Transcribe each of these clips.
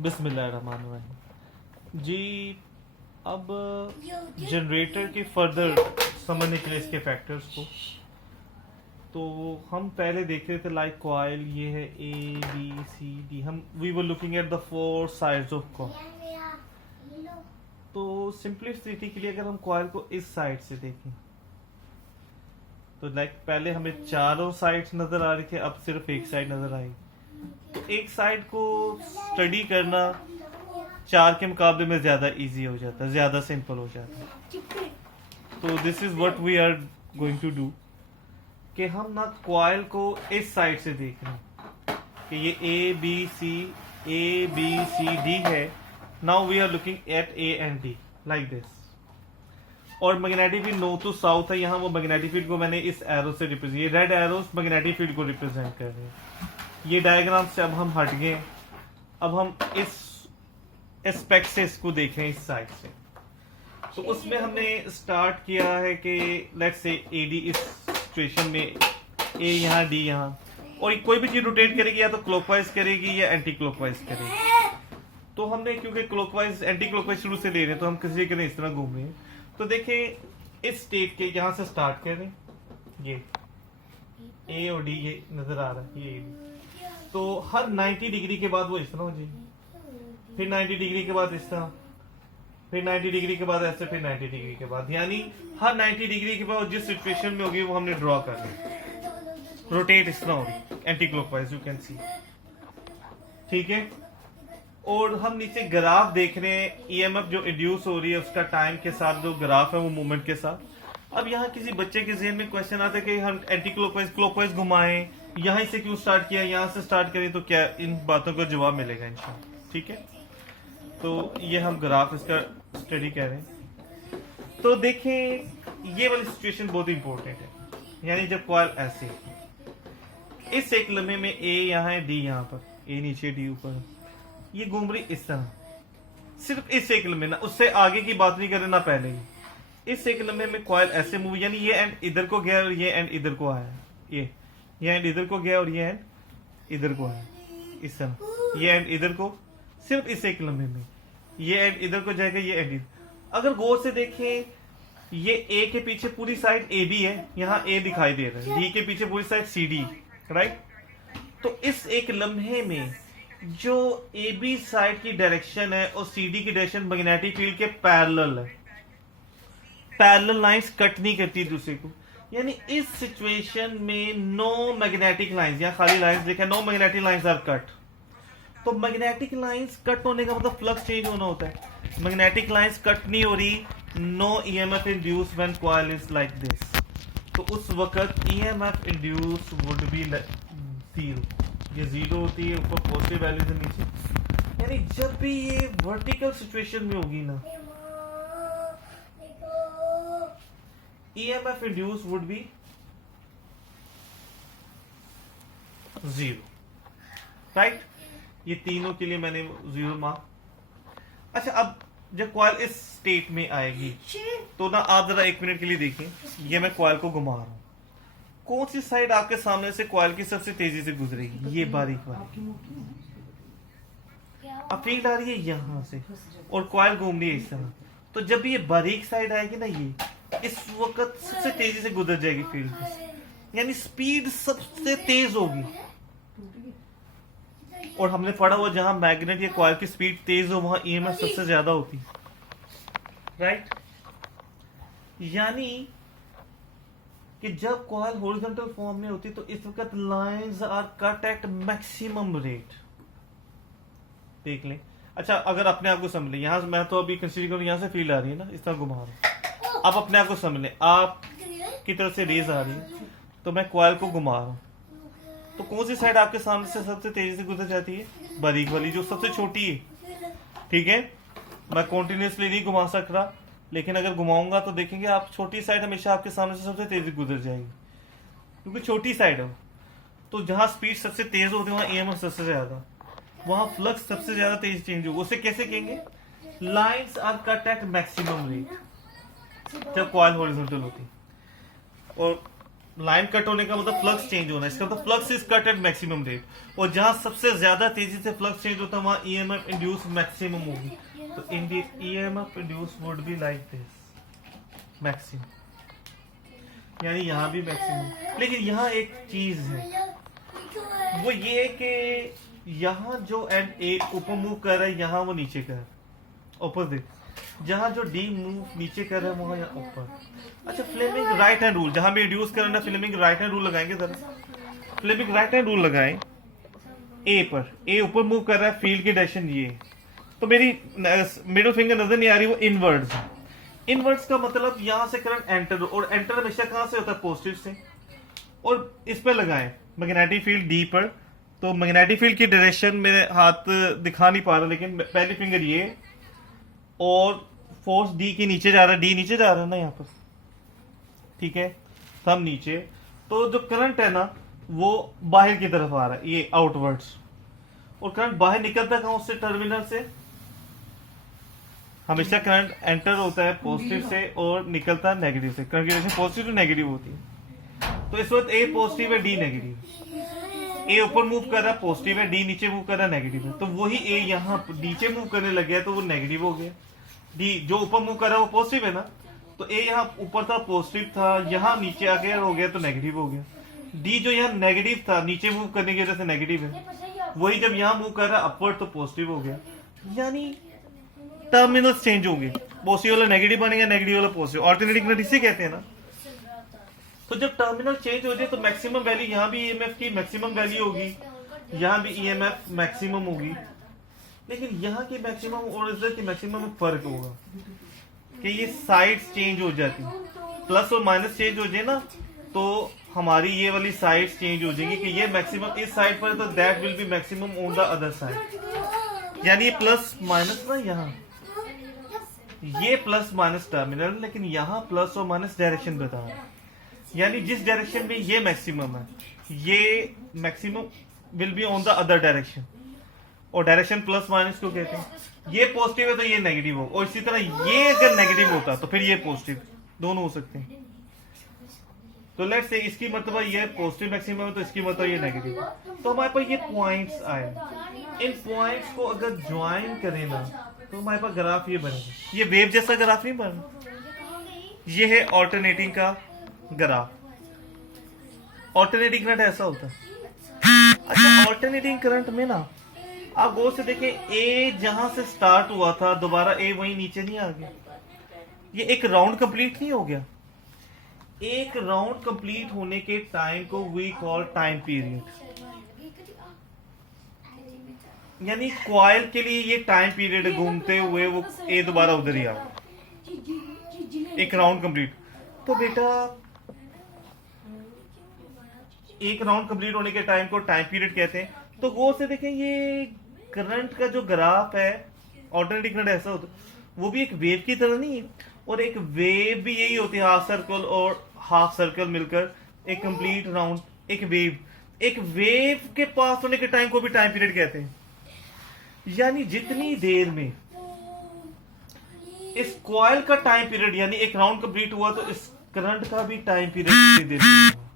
बिस्मिल्लाहिर्रहमानिर्रहीम जी। अब जनरेटर के फर्दर समझने के लिए इसके फैक्टर्स को, तो हम पहले देख रहे थे लाइक कॉइल, ये है ए बी सी डी, हम we were looking at the 4 sides of coil. तो सिंपलिसिटी के लिए अगर हम कॉइल को इस साइड से देखें तो लाइक पहले हमें चारों साइड्स नजर आ रही थी, अब सिर्फ एक साइड नजर आई। तो एक साइड को स्टडी करना 4 के मुकाबले में ज्यादा इजी हो जाता है, ज्यादा सिंपल हो जाता है। तो this is what we are going to do कि हम ना कॉइल को इस साइड से देख रहे हैं कि ये ए बी सी डी है। Now we are looking at A and D like this. और magnetic field north to south है, यहाँ वो मैग्नेटिक फील्ड को मैंने इस एरो से रिप्रेजेंट, ये रेड एरोस मैग्नेटिक फील्ड को रिप्रेजेंट कर रहे हैं। ये डायग्राम से अब हम हट गए, अब हम इस एस्पेक्ट से इसको देखें इस साइड से। तो उसमें हमने स्टार्ट किया है कि लेट्स से ए डी इस सिचुएशन में, ए यहाँ डी यहाँ, और कोई भी चीज रोटेट करेगी या तो क्लॉकवाइज करेगी या एंटी क्लॉकवाइज करेगी। तो हमने क्योंकि क्लॉकवाइज एंटी क्लॉकवाइज शुरू से ले रहे हैं तो हम किसी के इस तरह घूम रहे हैं। तो देखें इस स्टेट के यहाँ से स्टार्ट करें, ये ए और डी ये नजर आ रहा है, ये तो हर 90 डिग्री के बाद वो इस तरह हो जाएगी, फिर 90 डिग्री के बाद इस तरह, फिर 90 डिग्री के बाद ऐसे, फिर 90 डिग्री के बाद, यानी हर 90 डिग्री के बाद जिस सिचुएशन में होगी वो हमने ड्रॉ कर ली। रोटेट इस तरह होगी anti clockwise, you can see, ठीक है। और हम नीचे ग्राफ देख रहे हैं, ईएमएफ जो इंड्यूस हो रही है उसका टाइम के साथ जो ग्राफ है वो मूवमेंट के साथ। अब यहाँ किसी बच्चे के जहन में क्वेश्चन आता है कि हम एंटी क्लॉकवाइज क्लॉकवाइज घुमाएं, यहाँ से क्यों स्टार्ट किया, यहाँ से स्टार्ट करें, तो क्या इन बातों का जवाब मिलेगा इंशाल्लाह, ठीक है। तो ये हम ग्राफ इसका स्टडी कर रहे हैं। तो देखें ये वाली सिचुएशन बहुत इंपॉर्टेंट है, यानी जब कॉइल ऐसे इस एक लम्हे में ए यहाँ है, डी यहाँ पर, ए नीचे डी ऊपर, ये घूम रही इस तरह, सिर्फ इस एक लम्हे, ना उससे आगे की बात नहीं करें ना पहले ही। इस एक लम्हे में कॉइल ऐसे मूव, यानी ये एंड इधर को गया और ये एंड इधर को आया, ये एंड इधर को गया और ये एंड इधर को आया, इस तरह ये एंड इधर को, सिर्फ इस एक लम्हे में ये एंड इधर को जाएगा, ये एंड इधर। अगर गौर से देखें ये ए के पीछे पूरी साइड ए बी है, यहाँ ए दिखाई दे रहा है, डी के पीछे पूरी साइड सी डी, राइट। तो इस एक लम्हे में जो ए बी साइड की डायरेक्शन है और सी डी की डायरेक्शन मैग्नेटिक फील्ड के पैरेलल है, पैरेलल लाइंस कट नहीं करती दूसरे को, यानी इस सिचुएशन में नो मैग्नेटिक लाइंस, या खाली लाइंस देखा, no magnetic lines are cut. तो मैग्नेटिक लाइंस कट होने का मतलब फ्लक्स चेंज होना होता है। मैग्नेटिक लाइंस कट नहीं हो रही, no EMF induce when coil is like this, तो उस वक्त ईएमएफ इंड्यूस वुड बी 0, ये 0 होती है, ऊपर पॉजिटिव वैल्यू से नीचे, यानी जब भी ये वर्टिकल सिचुएशन में होगी ना, EMF induced would be 0, right. ये तीनों के लिए मैंने 0 मार्क। अच्छा, अब जब कॉइल इस स्टेट में आएगी तो ना आप जरा 1 मिनट के लिए देखिए, ये मैं कॉइल को घुमा रहा हूं, कौन सी साइड आपके सामने से कॉइल की सबसे तेजी से गुजरेगी, ये बारीक वाली, अब फील्ड आ रही है यहां से और कॉइल घूम रही है इस तरह। तो जब ये बारीक साइड आएगी ना, ये इस वक्त सबसे तेजी से गुजर जाएगी फील्ड से, यानी स्पीड सबसे तेज होगी। और हमने पढ़ा हुआ जहां मैग्नेट या कॉइल की स्पीड तेज हो वहां ईएमएफ सबसे ज्यादा होती, राइट। यानी कि जब कॉइल हॉरिजॉन्टल फॉर्म में होती तो इस वक्त lines are cut at maximum rate, देख लें। अच्छा, अगर अपने आप को समझ लें, यहां मैं तो अभी कंसीडर करूं यहां से फील्ड आ रही है ना, इस तरह घुमा रहा हूं, अब अपने आप को समझ लें, आप की तरफ से रेज आ रही है तो मैं कॉइल को घुमा रहा हूं, तो कौन सी साइड आपके सामने से सबसे तेजी से गुजर जाती है, बारीक वाली जो सबसे छोटी है, ठीक है। मैं कॉन्टिन्यूसली नहीं घुमा सक रहा, लेकिन अगर घुमाऊंगा तो देखेंगे आप छोटी साइड हमेशा आपके सामने से सबसे तेजी गुजर जाएगी, क्योंकि छोटी साइड है। तो जहां स्पीड सबसे तेज होती है वहां ईएमएफ सबसे ज्यादा, वहां फ्लक्स सबसे ज्यादा तेज चेंज होगा। उसे कैसे कहेंगे, lines are cut at maximum rate जब कॉइल हॉरिजॉन्टल होती। और लाइन कट होने का मतलब फ्लक्स चेंज होना है, इसका मतलब flux is cut at maximum rate, और जहां सबसे ज्यादा तेजी से फ्लक्स चेंज होता है वहां ईएमएफ इंड्यूस मैक्सिमम होगी। तो in the EMF induce would be like this maximum, यानी यहाँ भी मैक्सिमम। लेकिन यहाँ एक चीज है, वो ये कि यहाँ जो एंड ए ऊपर मूव कर रहा है, यहाँ वो नीचे कर रहा है ऑपोजिट, जहाँ जो डी मूव नीचे कर रहा है वहां यहाँ ऊपर। अच्छा, फ्लेमिंग राइट हैंड रूल, जहां भी इंड्यूस कर रहे हैं फ्लेमिंग राइट हैंड रूल लगाएंगे जरा। फ्लेमिंग राइट हैंड रूल लगाएं ए पर, ए ऊपर मूव कर रहा है, फील्ड की डायरेक्शन ये, तो मेरी मिडिल फिंगर नजर नहीं आ रही, वो इनवर्ड्स। इनवर्ड्स का मतलब यहां से करंट एंटर, और एंटर हमेशा कहां से होता है, पॉजिटिव से। और इस पर लगाएं मैग्नेटिक फील्ड डी पर, तो मैग्नेटिक फील्ड की डायरेक्शन मेरे हाथ दिखा नहीं पा रहा, लेकिन पहली फिंगर ये, और फोर्स डी के नीचे जा रहा है, डी नीचे जा रहा है ना यहाँ पर, ठीक है, थंब नीचे। तो जो करंट है ना वो बाहर की तरफ आ रहा है, ये आउटवर्ड्स, और करंट बाहर निकलता कहां, उससे टर्मिनल से। हमेशा करंट एंटर होता है पॉजिटिव से और निकलता है नेगेटिव से, करंट की डायरेक्शन पॉजिटिव टू नेगेटिव होती है। तो इस वक्त ए पॉजिटिव है, डी नेगेटिव। ए ऊपर मूव कर रहा है, पॉजिटिव है, डी नीचे मूव कर रहा है, नेगेटिव है। तो वही ए यहाँ नीचे मूव करने लग गया तो वो नेगेटिव हो गया। डी जो ऊपर मूव कर रहा है वो पॉजिटिव है ना, तो ए यहाँ ऊपर था पॉजिटिव था, यहाँ नीचे आ गया हो गया तो नेगेटिव हो गया। डी जो यहाँ नेगेटिव था, नीचे मूव करने की वजह से नेगेटिव है, वही जब यहाँ मूव कर रहा है अपवर्ड तो पॉजिटिव हो गया। यानी टर्मिनल्स चेंज होंगे, पॉजिटिव वाला नेगेटिव बनेगा, नेगेटिव वाला पॉजिटिव, ऑल्टरनेटिंग करंट इसे कहते हैं ना। तो जब टर्मिनल चेंज हो जाए तो मैक्सिमम वैल्यू यहाँ भी ईएमएफ की मैक्सिमम वैल्यू होगी, यहाँ भी ईएमएफ मैक्सिमम होगी। लेकिन यहाँ की मैक्सिमम और इधर की मैक्सिमम में फर्क होगा कि ये साइड्स चेंज हो जाती, प्लस और माइनस चेंज हो जाए ना, तो हमारी ये वाली साइड्स चेंज हो जाएंगी कि ये मैक्सिमम इस साइड पर है तो that will be maximum on the other side. यानी ये प्लस माइनस ना, यहाँ ये प्लस माइनस टर्मिनल, लेकिन यहाँ प्लस और माइनस डायरेक्शन बता रहा है। यानी जिस डायरेक्शन में ये मैक्सिमम है, ये maximum will be on the other direction, और डायरेक्शन प्लस माइनस को कहते हैं। ये पॉजिटिव है तो ये नेगेटिव हो, और इसी तरह ये अगर नेगेटिव होता तो फिर ये पॉजिटिव, दोनों हो सकते हैं। तो लेट्स से इसकी मतलब ये पॉजिटिव मैक्सिमम है तो इसकी मतलब ये नेगेटिव। तो हमारे पास ये पॉइंट्स आए, इन पॉइंट्स को अगर ज्वाइन करें ना तो हमारे पास ग्राफ ये बनेगा। ये वेव जैसा ग्राफ नहीं बना, ये है ऑल्टरनेटिंग का ग्राफ। ऑल्टरनेटिंग करंट ऐसा होता है। अच्छा, ऑल्टरनेटिंग करंट में ना आप गौर से देखें, ए जहां से स्टार्ट हुआ था दोबारा ए वहीं नीचे नहीं आ गया, ये एक राउंड कंप्लीट नहीं हो गया। एक राउंड कंप्लीट होने के टाइम को वी कॉल टाइम पीरियड, यानी कॉइल के लिए ये टाइम पीरियड घूमते हुए वो ए दोबारा उधर ही आ गया, एक राउंड कंप्लीट। तो बेटा एक राउंड कंप्लीट होने के टाइम को टाइम पीरियड कहते हैं। तो गौर से देखें, ये करंट का जो ग्राफ है, ऑल्टरनेटिंग करंट ऐसा होता है, वो भी एक वेव की तरह नहीं है, और एक वेव भी यही होती है, हाफ सर्कल और हाफ सर्कल मिलकर एक कंप्लीट राउंड। एक वेव के पास होने के टाइम को भी टाइम पीरियड कहते हैं। यानी जितनी देर में इस कॉइल का टाइम पीरियड, यानी एक राउंड कंप्लीट हुआ तो इस करंट का भी टाइम पीरियड कितनी देर में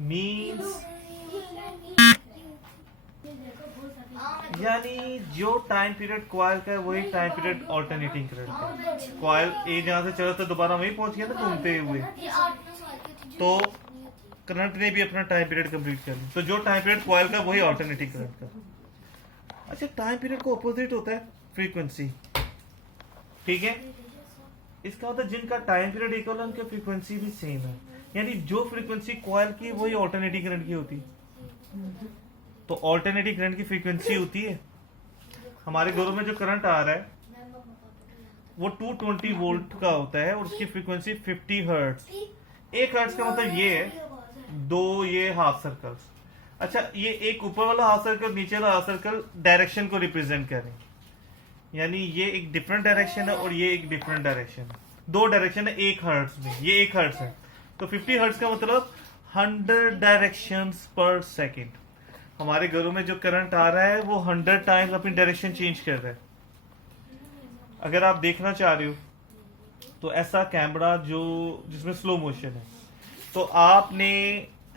मीन्स, यानी जो टाइम पीरियड कॉइल का है वही टाइम पीरियड ऑल्टरनेटिंग करंट का। कॉइल ए जहां से चला था दोबारा वहीं पहुंच गया था घूमते हुए, तो करंट ने भी अपना टाइम पीरियड कंप्लीट कर लिया। तो जो टाइम पीरियड कॉइल का वही ऑल्टरनेटिंग करंट का। अच्छा, टाइम पीरियड को अपोजिट होता है फ्रीक्वेंसी, ठीक है। इसका मतलब जिनका टाइम पीरियड इक्वल है उनकी फ्रीक्वेंसी भी सेम है, यानी जो फ्रीक्वेंसी कॉइल की वही ऑल्टरनेटिंग करंट की होती है। तो ऑल्टरनेटिंग करंट की फ्रीक्वेंसी होती है, हमारे घरों में जो करंट आ रहा है वो 220 वोल्ट का होता है और उसकी फ्रीक्वेंसी 50 हर्ट्ज। 1 हर्ट्ज का मतलब ये है 2 ये हाफ सर्कल्स। अच्छा, ये एक ऊपर वाला हाफ सर्कल नीचे वाला हाफ सर्कल डायरेक्शन को रिप्रेजेंट करें, यानी ये एक डिफरेंट डायरेक्शन है और ये एक डिफरेंट डायरेक्शन है, 2 डायरेक्शन है 1 हर्ट्ज में, ये 1 हर्ट्ज है। तो 50 हर्ट्ज का मतलब 100 डायरेक्शंस पर सेकेंड। हमारे घरों में जो करंट आ रहा है वो 100 टाइम्स अपनी डायरेक्शन चेंज कर रहा है। अगर आप देखना चाह रहे हो तो ऐसा कैमरा जो जिसमें स्लो मोशन है, तो आपने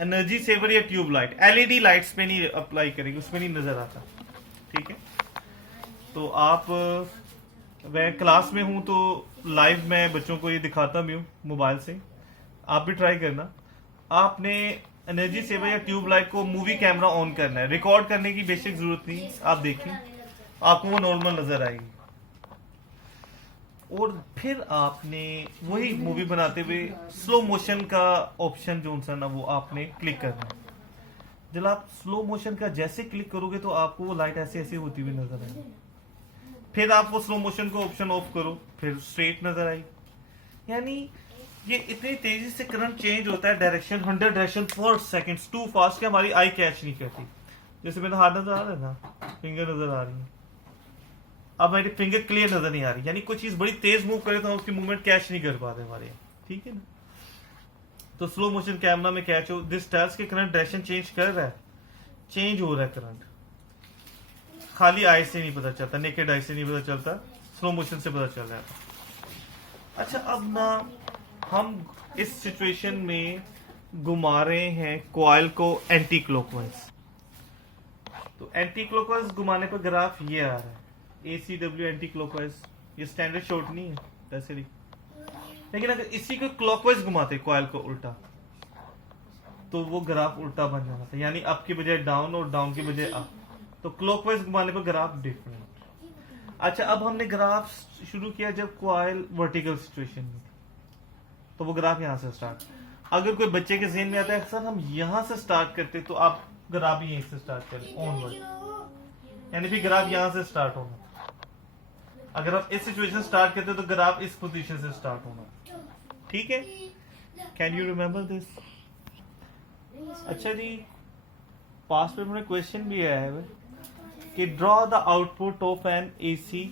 एनर्जी सेवर या ट्यूब लाइट, एलईडी लाइट्स पे नहीं अप्लाई करेंगे, उसमें नहीं नजर आता, ठीक है। तो आप, मैं क्लास में हूं तो लाइव मैं बच्चों को ये दिखाता भी हूँ मोबाइल से, आप भी ट्राई करना। आपने एनर्जी सेवर या ट्यूब लाइट को मूवी कैमरा ऑन करना है, रिकॉर्ड करने की बेसिक जरूरत नहीं, आप देखें आपको वो नॉर्मल नजर आएगी। और फिर आपने वही मूवी बनाते हुए स्लो मोशन का ऑप्शन जो सा ना वो आपने क्लिक करना है। जब आप स्लो मोशन का जैसे क्लिक करोगे तो आपको वो लाइट ऐसे ऐसे होती हुई नजर आएगी। फिर आप वो स्लो मोशन को ऑप्शन ऑफ करो, फिर स्ट्रेट नजर आई। यानी ये इतनी तेजी से करंट चेंज होता है, डायरेक्शन 100 डायरेक्शन पर सेकंड, टू फास्ट कि हमारी आई कैच नहीं करती। जैसे मेरा हाथ नजर आ रहा है ना, फिंगर नजर आ रही है, अब मेरी फिंगर क्लियर नजर नहीं आ रही, यानी कोई चीज बड़ी तेज मूव करे तो हम उसकी मूवमेंट कैच नहीं कर पाते हमारे, ठीक है ना। तो स्लो मोशन कैमरा में कैच हो, दिस टेल्स के करंट डायरेक्शन चेंज कर रहा है, चेंज हो रहा है करंट, खाली आई से नहीं पता चलता, नेकेड आई से नहीं पता चलता, स्लो मोशन से पता चल रहा है। अच्छा, अब ना हम इस सिचुएशन में घुमा रहे हैं कॉइल को एंटी क्लॉकवाइज। तो एंटी क्लॉकवाइज घुमाने पर ग्राफ ये आ रहा है, ACW एंटी क्लॉकवाइज, ये स्टैंडर्ड शॉट नहीं है वैसे भी, लेकिन अगर इसी को क्लॉकवाइज घुमाते कॉइल को उल्टा तो वो ग्राफ उल्टा बन जाना था, यानी अप की बजाय डाउन और डाउन की बजाय अप। तो क्लॉकवाइज घुमाने पर ग्राफ डिफरेंट। अच्छा, अब हमने ग्राफ शुरू किया जब कॉइल वर्टिकल सिचुएशन में थी, तो वो ग्राफ यहां से स्टार्ट। अगर कोई बच्चे के ज़हन में आता है सर हम यहां से स्टार्ट करते, तो आप ग्राफ यहीं से स्टार्ट करें ऑनवर्ड, यानी फिर ग्राफ यहां से स्टार्ट होना। अगर आप इस सिचुएशन स्टार्ट करते तो ग्राफ इस पोजीशन से स्टार्ट होना, ठीक है। Can you remember this? अच्छा जी, पास पेपर में क्वेश्चन भी आया है कि draw the output of an AC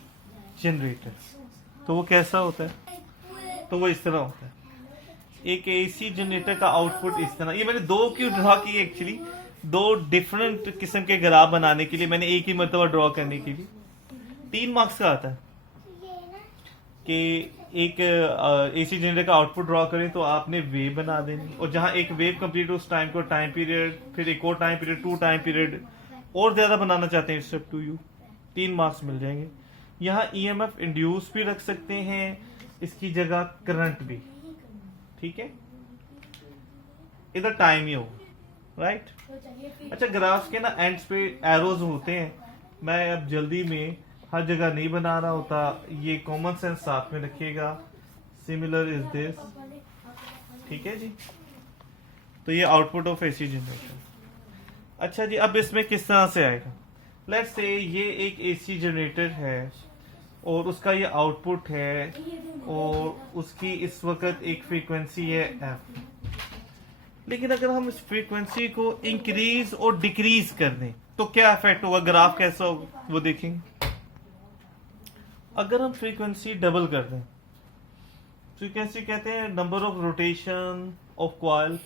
generator, तो वो कैसा होता है? तो वो इस तरह होता है, एक AC जनरेटर का आउटपुट इस तरह। ये मैंने दो क्यों ड्रॉ की, एक्चुअली दो डिफरेंट किस्म के ग्राफ बनाने के लिए, मैंने एक ही मरतबा ड्रॉ करने के लिए 3 मार्क्स का आता है कि एक AC जनरेटर का आउटपुट ड्रॉ करें तो आपने वेव बना देनी, और जहां एक वेव कंप्लीट हो उस टाइम को टाइम पीरियड, फिर एक और टाइम पीरियड, 2 टाइम पीरियड, और ज्यादा बनाना चाहते हैं स्टेप 2 यू, 3 मार्क्स मिल जाएंगे। यहाँ EMF इंड्यूस भी रख सकते हैं, इसकी जगह करंट भी, ठीक है। इधर टाइम ही हो, राइट। अच्छा, ग्राफ्स के ना एंड्स पे एरोज होते हैं, मैं अब जल्दी में हर जगह नहीं बना रहा होता, ये कॉमन सेंस साथ में रखिएगा। सिमिलर इज दिस, ठीक है जी। तो ये आउटपुट ऑफ AC जनरेटर। अच्छा जी, अब इसमें किस तरह से आएगा? लेट्स से ये एक AC जनरेटर है और उसका ये आउटपुट है, और उसकी इस वक्त एक फ्रीक्वेंसी है F। लेकिन अगर हम इस फ्रीक्वेंसी को इंक्रीज और डिक्रीज कर दें तो क्या इफेक्ट होगा, ग्राफ कैसा होगा वो देखेंगे। अगर हम फ्रीक्वेंसी डबल कर दें, फ्रीक्वेंसी कहते हैं number of rotation of coil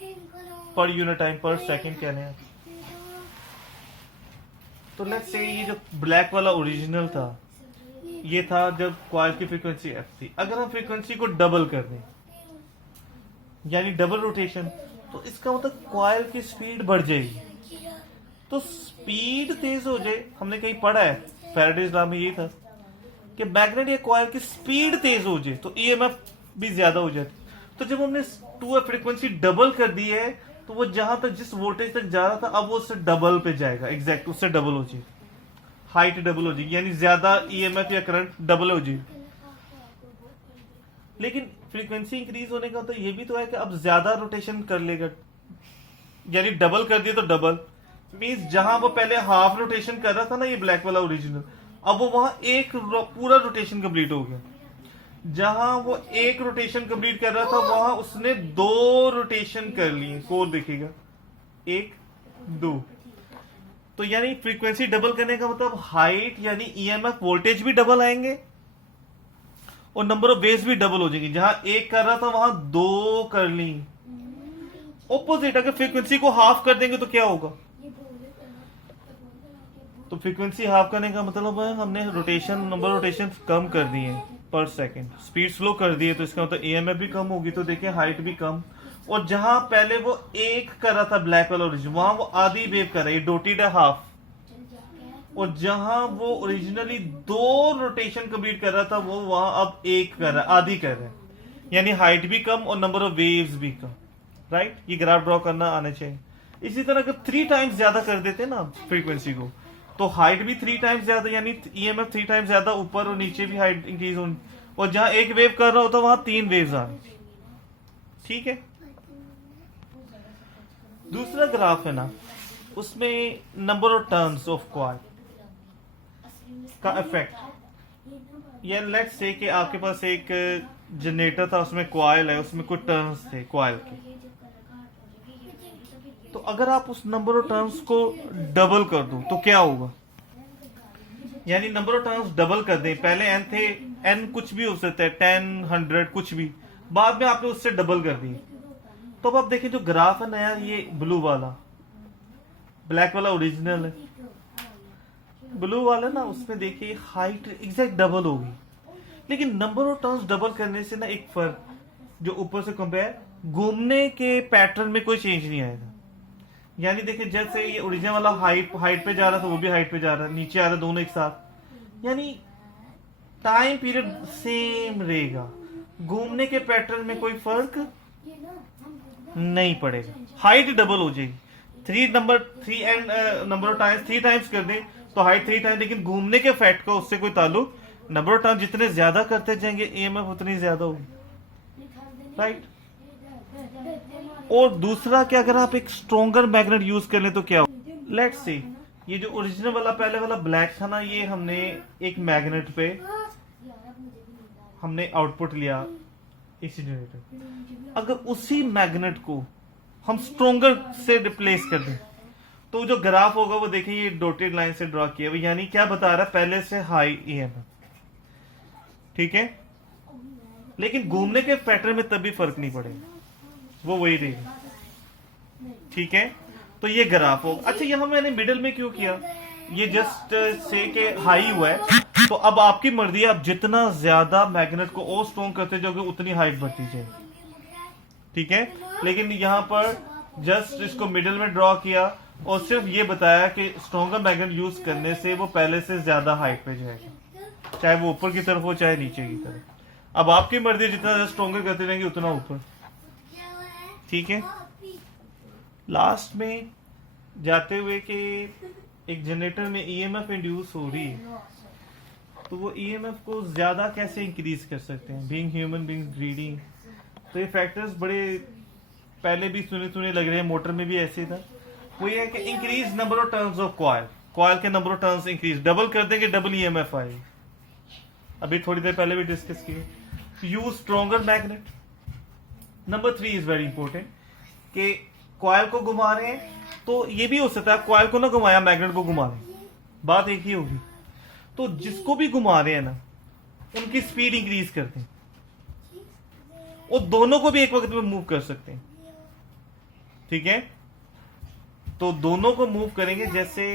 per unit time पर सेकंड कहने हैं। तो लेट्स से ये जो ब्लैक वाला ओरिजिनल था, ये था जब कॉइल की फ्रीक्वेंसी F थी। अगर हम फ्रीक्वेंसी को डबल कर दें, यानी डबल रोटेशन, तो इसका मतलब कॉइल की स्पीड बढ़ जाएगी। तो स्पीड तेज हो जाए, हमने कहीं पढ़ा है फैराडेज लॉ में ये था कि मैग्नेट या कॉइल की स्पीड तेज हो जाए तो EMF भी ज्यादा हो जाती। तो जब हमने 2 फ्रीक्वेंसी डबल कर दी है, तो वो जहां तक जिस वोल्टेज तक जा रहा था अब वो उससे डबल पे जाएगा, एग्जैक्ट उससे डबल हो जाएगी, हाइट डबल हो जाएगी, यानी ज्यादा EMF या करंट डबल हो जाएगी। लेकिन फ्रीक्वेंसी इंक्रीज होने का तो ये भी तो है कि अब ज्यादा रोटेशन कर लेगा, यानी डबल कर दिया तो डबल मींस जहां वो पहले हाफ रोटेशन कर रहा था ना, ये ब्लैक वाला ओरिजिनल, अब वो वहां एक पूरा रोटेशन कंप्लीट हो गया। जहां वो एक रोटेशन कंप्लीट कर रहा था वहां उसने 2 रोटेशन कर लिए, कोड देखिएगा 1 2। तो यानी फ्रीक्वेंसी डबल करने का मतलब हाइट यानी EMF वोल्टेज भी डबल आएंगे और नंबर ऑफ वेव्स भी डबल हो जाएंगी। जहां 1 कर रहा था वहां 2 कर ली। ऑपोजिट, अगर फ्रीक्वेंसी को हाफ कर देंगे तो क्या होगा? तो फ्रीक्वेंसी हाफ करने का मतलब है हमने रोटेशन, नंबर रोटेशन कम कर दिए पर सेकंड, स्पीड स्लो कर दी है, तो इसका मतलब EMF भी कम होगी। तो देखिए हाइट भी कम और जहां पहले वो एक कर रहा था ब्लैक वाला ओरिजिन, वहां वो आधी वेव कर रहा है, ये डोटेड है हाफ। और जहां वो ओरिजिनली 2 रोटेशन कंप्लीट कर रहा था, वो वहां अब एक कर रहा है, आधी कर रहा है। यानी हाइट भी कम और नंबर ऑफ वेव्स भी कम, राइट। ये ग्राफ ड्रॉ करना आना चाहिए। इसी तरह अगर 3 टाइम्स ज्यादा कर देते ना फ्रीक्वेंसी को, तो हाइट भी 3 टाइम्स ज्यादा, यानी ईएमएफ 3 टाइम्स ज्यादा, ऊपर और नीचे भी हाइट इंक्रीज होनी। और जहां एक वेव कर रहा होता वहां 3 वेव्स आ रही। ठीक है। दूसरा ग्राफ है ना, उसमें number of turns of coil का इफेक्ट। या लेट्स से कि आपके पास एक जनरेटर था, उसमें कॉइल है, उसमें कुछ टर्न्स थे कॉइल के। तो अगर आप उस नंबर ऑफ टर्न्स को डबल कर दो तो क्या होगा? यानी नंबर ऑफ टर्न्स डबल कर दें। पहले एन थे, एन कुछ भी हो सकता है, 10, 100 कुछ भी, बाद में आपने उससे डबल कर दी। तो अब आप देखें जो ग्राफ है नया, ये ब्लू वाला, ब्लैक वाला ओरिजिनल है, ब्लू वाला ना, उसमें देखिए हाइट एग्जैक्ट डबल होगी। लेकिन नंबर ऑफ टर्न्स डबल करने से ना एक फर्क, जो ऊपर से कंपेयर, घूमने के पैटर्न में कोई चेंज नहीं आएगा। यानी देखिए जैसे ये ओरिजिनल वाला हाइट पे जा रहा था, वो भी हाइट पे जा रहा है, नीचे आ रहा है, दोनों एक साथ। यानी टाइम पीरियड सेम रहेगा, घूमने के पैटर्न में कोई फर्क नहीं पड़ेगा। हाइट डबल हो जाएगी, 3 नंबर ऑफ टाइम्स 3 टाइम्स कर दें तो हाइट 3 टाइम्स, लेकिन घूमने के फैक्ट का उससे कोई ताल्लुक, नंबर ऑफ टाइम्स जितने ज्यादा करते जाएंगे ईएमएफ उतनी ज्यादा होगी, राइट। और दूसरा कि अगर आप एक स्ट्रॉन्गर मैग्नेट यूज कर ले तो क्या हो? लेट्स सी, ये जो ओरिजिनल वाला पहले वाला ब्लैक था ना, ये हमने एक मैग्नेट पे हमने आउटपुट लिया इसी जनरेटर। अगर उसी मैग्नेट को हम स्ट्रॉन्गर से रिप्लेस कर दें तो जो ग्राफ होगा वो देखिए, ये डॉटेड लाइन से ड्रॉ किया हुआ, यानी क्या बता रहा है, पहले से हाई ईएमएफ। ठीक है। लेकिन घूमने के पैटर्न में तभी फर्क नहीं पड़ेगा, वो वही रहेगा। ठीक है। तो ये ग्राफ हो। अच्छा, यहां मैंने मिडिल में क्यों किया? ये जस्ट से के हाई हुआ है, तो अब आपकी मर्जी है, आप जितना ज्यादा मैग्नेट को और स्ट्रॉन्ग करते जाओगे उतनी हाइट बढ़ती जाएगी। ठीक है। लेकिन यहां पर जस्ट इसको मिडिल में ड्रॉ किया और सिर्फ ये बताया कि स्ट्रॉन्गर मैग्नेट यूज करने से वो पहले से ज्यादा हाइट पे जाएगा, चाहे वो ऊपर की तरफ हो चाहे नीचे की तरफ। अब आपकी मर्जी, जितना ज्यादा स्ट्रॉन्गर करते रहेंगे उतना ऊपर। ठीक है। लास्ट में जाते हुए कि एक जनरेटर में ईएमएफ इंड्यूस हो रही है, तो वो ईएमएफ को ज्यादा कैसे इंक्रीज कर सकते हैं? बीइंग ह्यूमन बीइंग ग्रीडी, तो ये फैक्टर्स बड़े पहले भी सुने लग रहे हैं, मोटर में भी ऐसे था। वो ये है कि increase number of turns of coil, coil के number of turns increase, double कर देंगे, डबल ईएमएफ आएगी। अभी थोड़ी देर पहले भी डिस्कस किए। Use stronger magnet. Number 3 is very important कि कॉइल को घुमा रहे हैं, तो ये भी हो सकता है कॉइल को ना घुमाया, मैग्नेट को घुमा रहे, बात एक ही होगी। तो जिसको भी घुमा रहे हैं ना, उनकी स्पीड इंक्रीज करते हैं और दोनों को भी एक वक्त में मूव कर सकते हैं। ठीक है। तो दोनों को मूव करेंगे, जैसे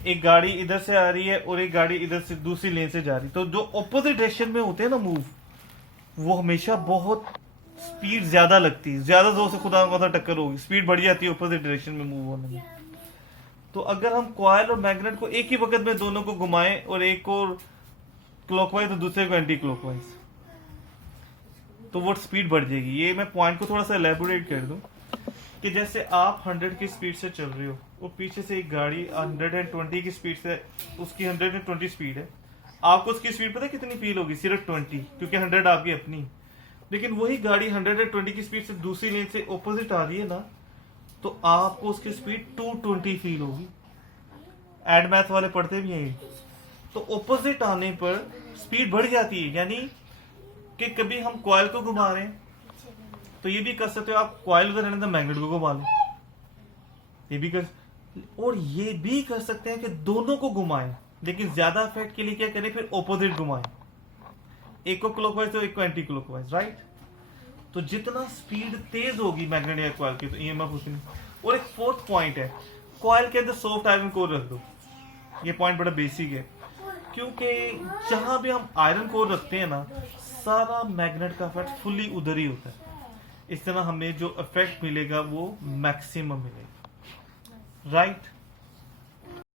एक गाड़ी इधर से आ रही है और एक गाड़ी इधर से दूसरी लेन से जा रही, तो जो ऑपोजिट डायरेक्शन में होते हैं ना मूव, वो हमेशा बहुत स्पीड ज्यादा लगती है, ज्यादा जोर से खुदा ना टक्कर होगी, स्पीड बढ़ जाती है ऑपोजिट डायरेक्शन में मूव होने में। तो अगर हम कॉइल और मैग्नेट को एक ही वक्त में दोनों को घुमाएं, और एक को क्लॉकवाइज और दूसरे को एंटी क्लॉकवाइज, तो वो स्पीड बढ़ जाएगी। ये मैं पॉइंट को थोड़ा सा एलैबोरेट कर दूं कि जैसे आप 100 की स्पीड से चल रहे हो और पीछे से एक गाड़ी 120 की स्पीड से, उसकी 120 स्पीड है, आपको उसकी स्पीड पता है कितनी फील होगी? सिर्फ 20, क्योंकि 100 आपकी अपनी। लेकिन वही गाड़ी 120 की स्पीड से दूसरी लेन से ऑपोजिट आ रही है ना, तो आपको उसकी स्पीड 220 फील होगी। एड मैथ वाले पढ़ते भी हैं। तो ऑपोजिट आने पर स्पीड बढ़ जाती है। यानी कि कभी हम कॉइल को घुमा रहे हैं तो ये भी कर सकते हो आप, कॉइल उधर रहने तो मैग्नेट को घुमा लो, ये भी कर, और ये भी कर सकते हैं कि दोनों को घुमाएं, लेकिन ज्यादा इफेक्ट के लिए क्या करें, फिर ऑपोजिट घुमाएं, एक को क्लॉकवाइज तो एक को एंटी क्लॉकवाइज, राइट। तो जितना स्पीड तेज होगी मैग्नेट या कॉइल की, तो ईएमएफ उतनी। और एक फोर्थ पॉइंट है, कॉइल के अंदर सॉफ्ट आयरन कोर रख दो। ये पॉइंट बड़ा बेसिक है, क्योंकि जहां भी हम आयरन कोर रखते हैं ना, सारा मैग्नेट का इफेक्ट फुल्ली उधर ही होता है। इस तरह हमें जो इफेक्ट मिलेगा वो मैक्सिमम मिलेगा, राइट।